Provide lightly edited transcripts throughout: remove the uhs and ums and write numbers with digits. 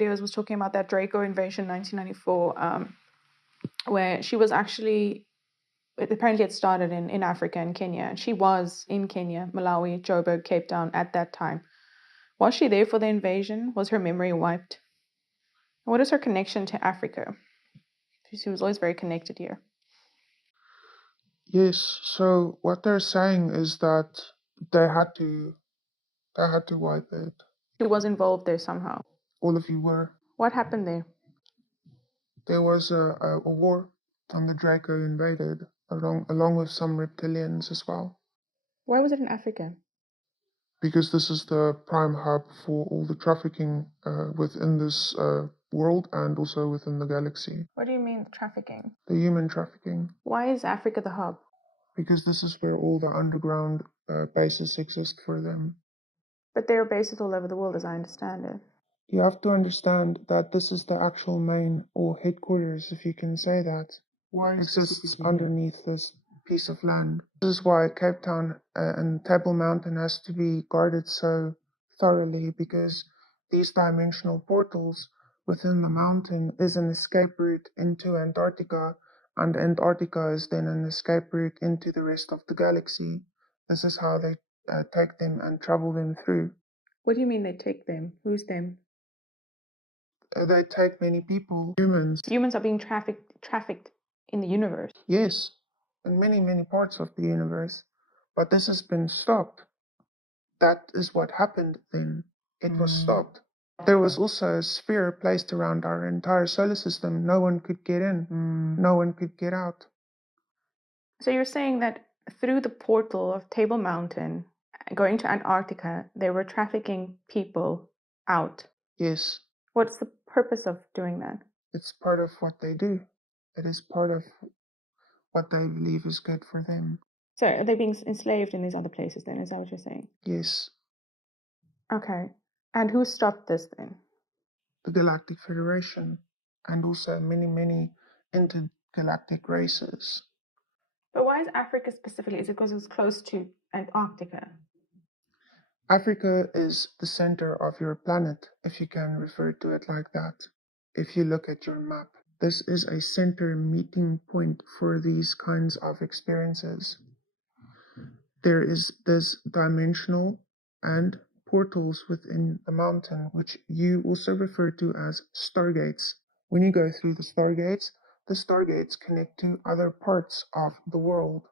videos was talking about that Draco invasion 1994, where she was actually, apparently it started in Africa, in Kenya. And she was in Kenya, Malawi, Joburg, Cape Town at that time. Was she there for the invasion? Was her memory wiped? What is her connection to Africa? She was always very connected here. Yes, so what they're saying is that they had to wipe it. She was involved there somehow. All of you were. What happened there? There was a war, and the Draco invaded along with some reptilians as well. Why was it in Africa? Because this is the prime hub for all the trafficking within this world and also within the galaxy. What do you mean trafficking? The human trafficking. Why is Africa the hub? Because this is where all the underground bases exist for them. But there are bases all over the world, as I understand it. You have to understand that this is the actual main or headquarters, if you can say that. Why exists underneath this piece of land. This is why Cape Town and Table Mountain has to be guarded so thoroughly, because these dimensional portals within the mountain is an escape route into Antarctica, and Antarctica is then an escape route into the rest of the galaxy. This is how they take them and travel them through. What do you mean they take them? Who's them? They take many people, humans. Humans are being trafficked in the universe. Yes, in many, many parts of the universe. But this has been stopped. That is what happened then. It was stopped. There was also a sphere placed around our entire solar system. No one could get in. No one could get out. So you're saying that through the portal of Table Mountain, going to Antarctica, they were trafficking people out. Yes. What's the purpose of doing that? It's part of what they do. It is part of what they believe is good for them. So are they being enslaved in these other places then? Is that what you're saying? Yes. Okay. And who stopped this then? The Galactic Federation, and also many, many intergalactic races. But why is Africa specifically? Is it because it's close to Antarctica? Africa is the center of your planet, if you can refer to it like that. If you look at your map, this is a center meeting point for these kinds of experiences. There is this dimensional and portals within the mountain, which you also refer to as stargates. When you go through the stargates connect to other parts of the world.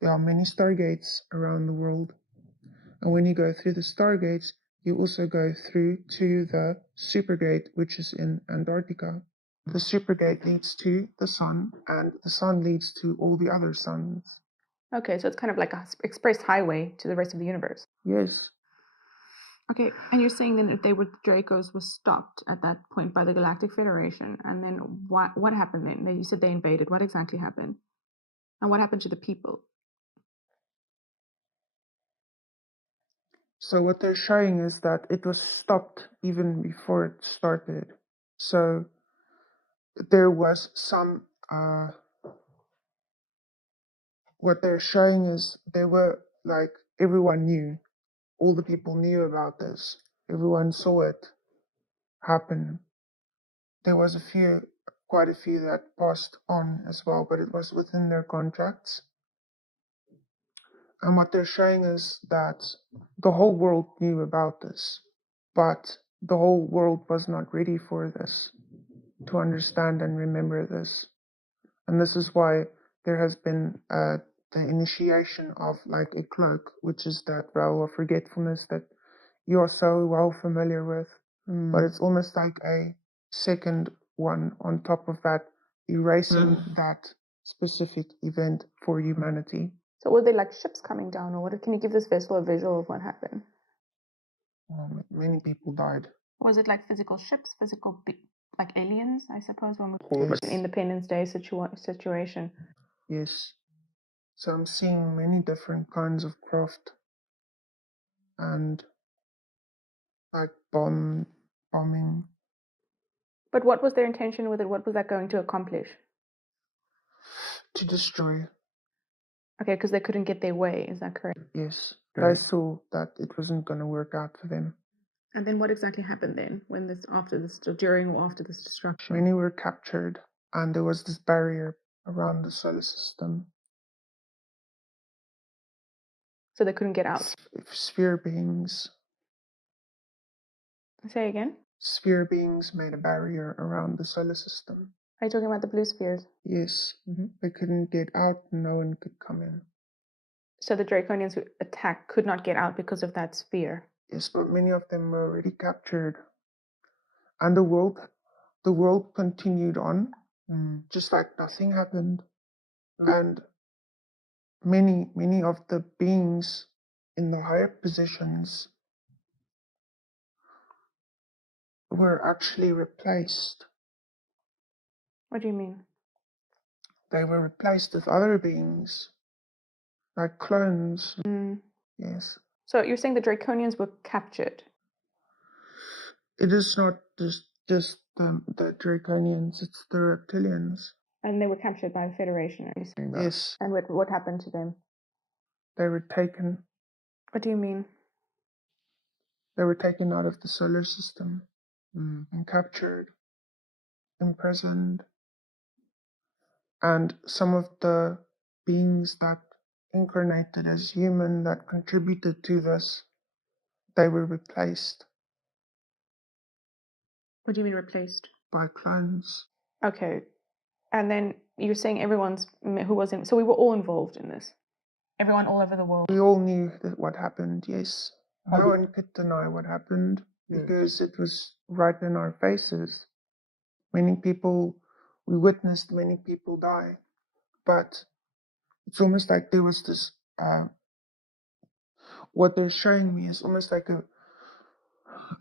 There are many stargates around the world. And when you go through the stargates, you also go through to the supergate, which is in Antarctica. The supergate leads to the sun, and the sun leads to all the other suns. Okay, so it's kind of like an express highway to the rest of the universe. Yes. Okay, and you're saying then that the Dracos were stopped at that point by the Galactic Federation, and then what happened then? You said they invaded. What exactly happened? And what happened to the people? So what they're showing is that it was stopped even before it started. So there was some, what they're showing is there were like, everyone knew, all the people knew about this. Everyone saw it happen. There was quite a few that passed on as well, but it was within their contracts. And what they're showing is that the whole world knew about this, but the whole world was not ready for this, to understand and remember this. And this is why there has been the initiation of like a cloak, which is that vow of forgetfulness that you are so well familiar with. But it's almost like a second one on top of that, erasing that specific event for humanity. So were there like ships coming down, or what? Can you give this vessel a visual of what happened? Many people died. Was it like physical ships, like aliens, I suppose, when we call it Independence Day situation? Yes. So I'm seeing many different kinds of craft and like bombing. But what was their intention with it? What was that going to accomplish? To destroy. Okay, because they couldn't get their way, is that correct? Yes. Right. They saw that it wasn't going to work out for them. And then what exactly happened then when this during or after this destruction? Many were captured, and there was this barrier around the solar system. So they couldn't get out. Sphere beings. Say again? Sphere beings made a barrier around the solar system. Are you talking about the blue spheres? Yes. They couldn't get out, no one could come in. So the Draconians who attacked could not get out because of that sphere. Yes, but many of them were already captured. And the world continued on, just like nothing happened. And many of the beings in the higher positions were actually replaced. What do you mean? They were replaced with other beings, like clones. Yes. So you're saying the Draconians were captured? It is not just the Draconians, it's the reptilians. And they were captured by the Federation, are you saying that? Yes. And what happened to them? They were taken. What do you mean? They were taken out of the solar system and captured, imprisoned. And some of the beings that incarnated as human that contributed to this, they were replaced. What do you mean replaced? By clones. Okay. And then you're saying who was in, so we were all involved in this? Everyone all over the world? We all knew that what happened, yes. No one could deny what happened because it was right in our faces. We witnessed many people die. But it's almost like there was this, what they're showing me is almost like a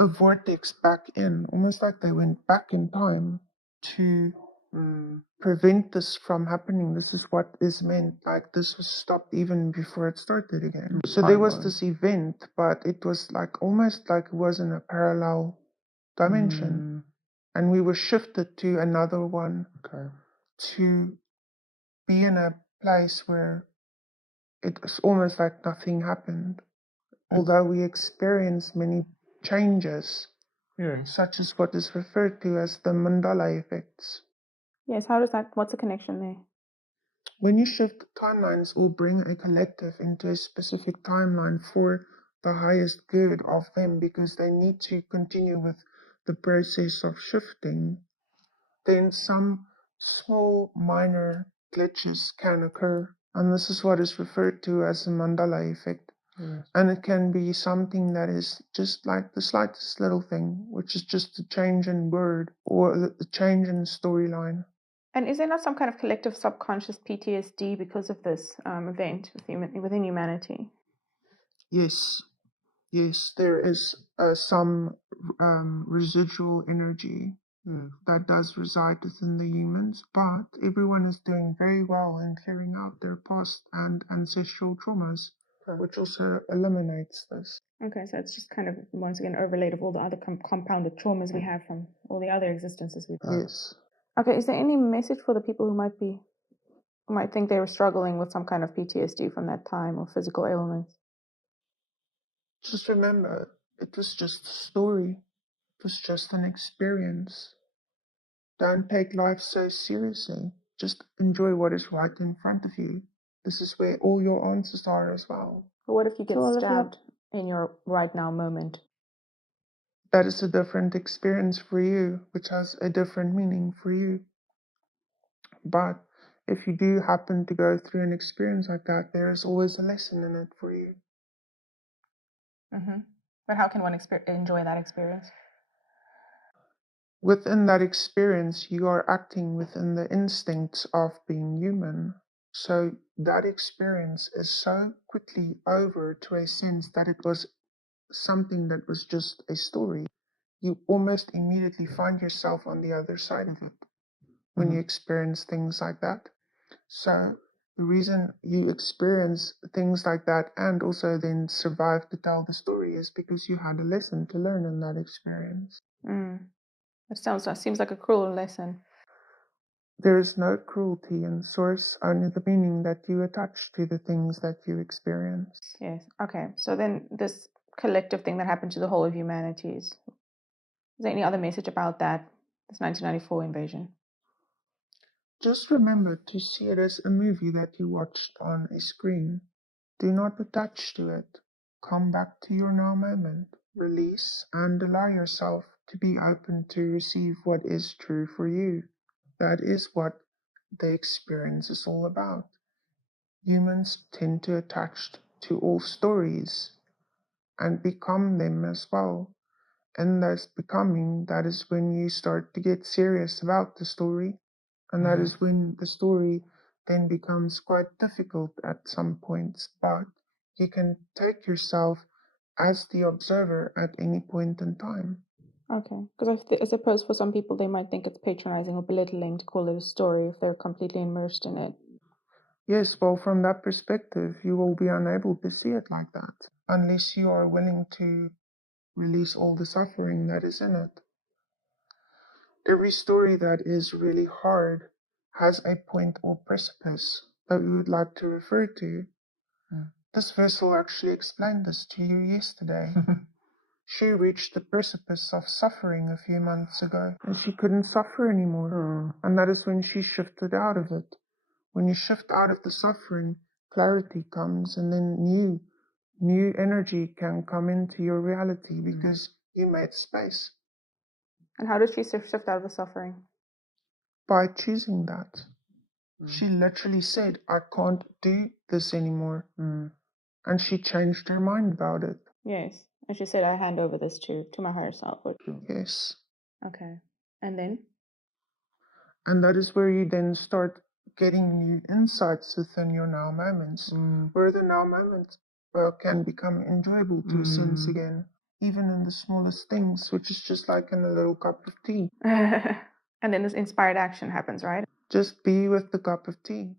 vortex back in, almost like they went back in time to prevent this from happening. This is what is meant, like this was stopped even before it started again. So there was this event, but it was like almost like it was in a parallel dimension. And we were shifted to another one to be in a place where it was almost like nothing happened. Although we experienced many changes, such as what is referred to as the mandala effects. Yes, what's the connection there? When you shift timelines or bring a collective into a specific timeline for the highest good of them because they need to continue with the process of shifting, then some small minor glitches can occur. And this is what is referred to as the mandala effect. And it can be something that is just like the slightest little thing, which is just a change in word or the change in storyline. And is there not some kind of collective subconscious PTSD because of this event within humanity? Yes, there is some residual energy that does reside within the humans, but everyone is doing very well in clearing out their past and ancestral traumas, which also eliminates this. Okay, so it's just kind of, once again, overlaid of all the other compounded traumas we have from all the other existences we've had. Yes. Okay, is there any message for the people who might think they were struggling with some kind of PTSD from that time or physical ailments? Just remember, it was just a story. It was just an experience. Don't take life so seriously. Just enjoy what is right in front of you. This is where all your answers are as well. But what if you get stabbed in your right now moment? That is a different experience for you, which has a different meaning for you. But if you do happen to go through an experience like that, there is always a lesson in it for you. But how can one enjoy that experience? Within that experience, you are acting within the instincts of being human. So that experience is so quickly over to a sense that it was something that was just a story. You almost immediately find yourself on the other side of it when you experience things like that. So the reason you experience things like that and also then survive to tell the story is because you had a lesson to learn in that experience. It seems like a cruel lesson. There is no cruelty in source, only the meaning that you attach to the things that you experience. Yes. Okay. So then this collective thing that happened to the whole of humanity. Is there any other message about that, this 1994 invasion? Just remember to see it as a movie that you watched on a screen. Do not attach to it. Come back to your now moment. Release and allow yourself to be open to receive what is true for you. That is what the experience is all about. Humans tend to attach to all stories and become them as well. And that's becoming, that is when you start to get serious about the story. And that is when the story then becomes quite difficult at some points. But you can take yourself as the observer at any point in time. Okay, because I suppose for some people they might think it's patronizing or belittling to call it a story if they're completely immersed in it. Yes, well, from that perspective, you will be unable to see it like that unless you are willing to release all the suffering that is in it. Every story that is really hard has a point or precipice that we would like to refer to. This vessel actually explained this to you yesterday. She reached the precipice of suffering a few months ago, and she couldn't suffer anymore. And that is when she shifted out of it. When you shift out of the suffering, clarity comes, and then new energy can come into your reality because you made space. And how did she shift out of the suffering? By choosing that. She literally said, I can't do this anymore. And she changed her mind about it. Yes, and she said, "I hand over this to my higher self." Yes. Okay, and then? And that is where you then start getting new insights within your now moments, where the now moments can become enjoyable to a sense again, even in the smallest things, which is just like in a little cup of tea. And then this inspired action happens, right? Just be with the cup of tea.